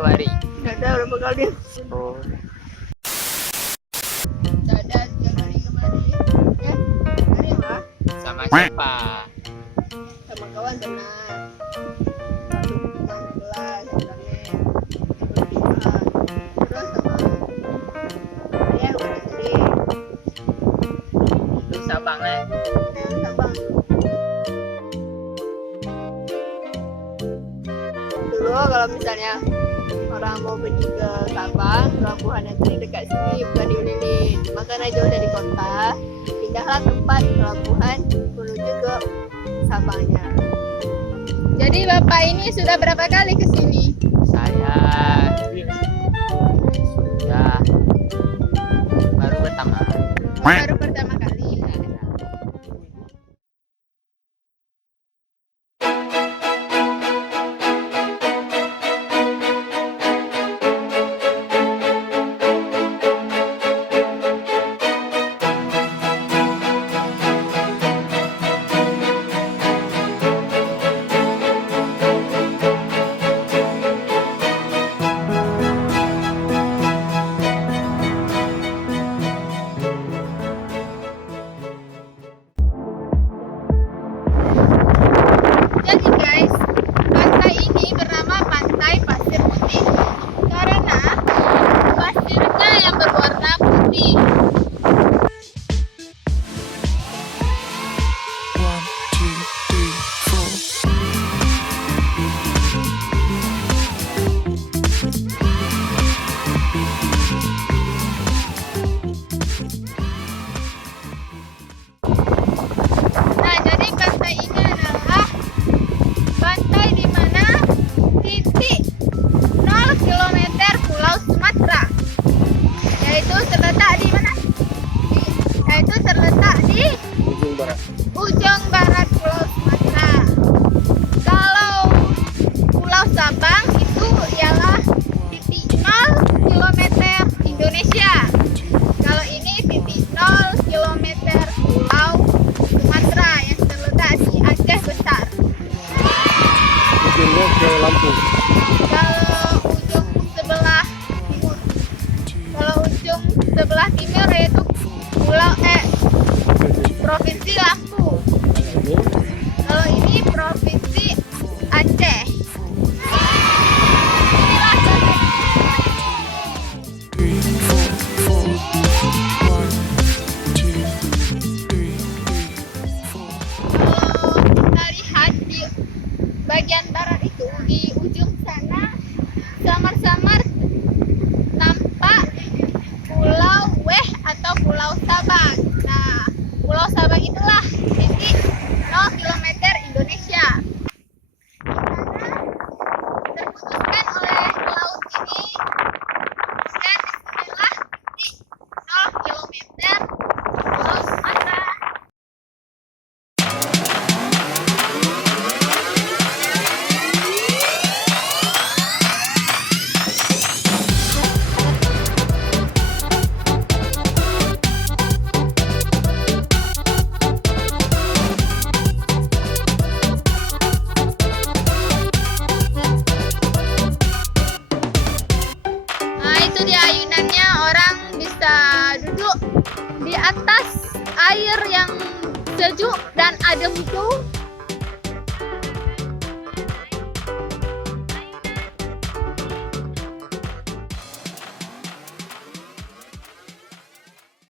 satu hari? Dadah berapa kali? Oh, Dadah tiap hari kemarin. Hari apa? sama siapa? Sama kawan benar. Lalu main kelas, internet, berpisah. Terus sama dia udah sendiri. Lu Sabang eh? Sabang. Dulu kalau misalnya orang mau pergi ke Sabang, pelabuhan itu dekat sini, bukan di Ulilin. Cuma karena jauh dari kota, pindahlah tempat pelabuhan menuju ke Sabangnya. Jadi Bapak ini sudah berapa kali ke sini? Saya sudah baru pertama. Baru pertama kali. Jadi guys, pantai ini bernama Pantai Pasir Putih karena pasirnya yang berwarna putih. One, two, three, four. Nah, jadi pantai ini adalah pantai di mana titik 0 km Pulau Sumatera. Yaitu terletak di mana? Yaitu terletak di Ujung barat. ujung barat Pulau Sumatera. Kalau Pulau Sabang itu ialah titik 0 km Indonesia. Kalau ini titik 0 km Pulau Sumatera yang terletak di Aceh Besar. Ujungnya ke Lampung. Kalau ujung sebelah timur, kalau ujung sebelah timur yaitu Provinsi Lampung. Kalau ini Provinsi Aceh. Inilah Three, four, four. One, two, three, four. kalau kita lihat di bagian barat itu, di ujung sana samar-samar nampak Pulau Weh atau Pulau Sabang. Nah, Pulau Sabang itulah titik 0 km Indonesia. Di mana terputuskan oleh laut ini, dan disinilah titik 0 km Pulau Sumatera. Nah, itu dia ayunannya, orang bisa duduk di atas air yang sejuk dan adem itu